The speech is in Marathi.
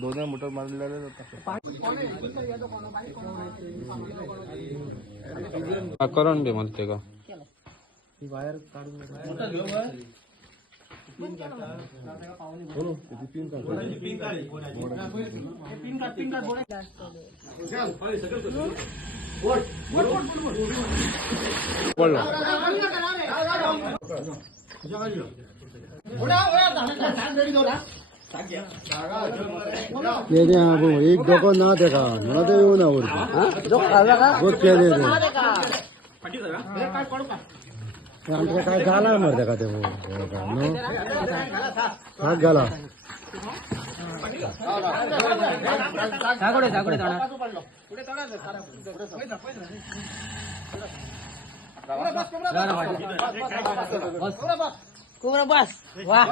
दोन मोटर मारलेले करून दे म्हणते का वायर काढून एक डोकं ना ते का मला तर येऊ ना आमच्या काय गाला मरते का ते साग गाला बस वा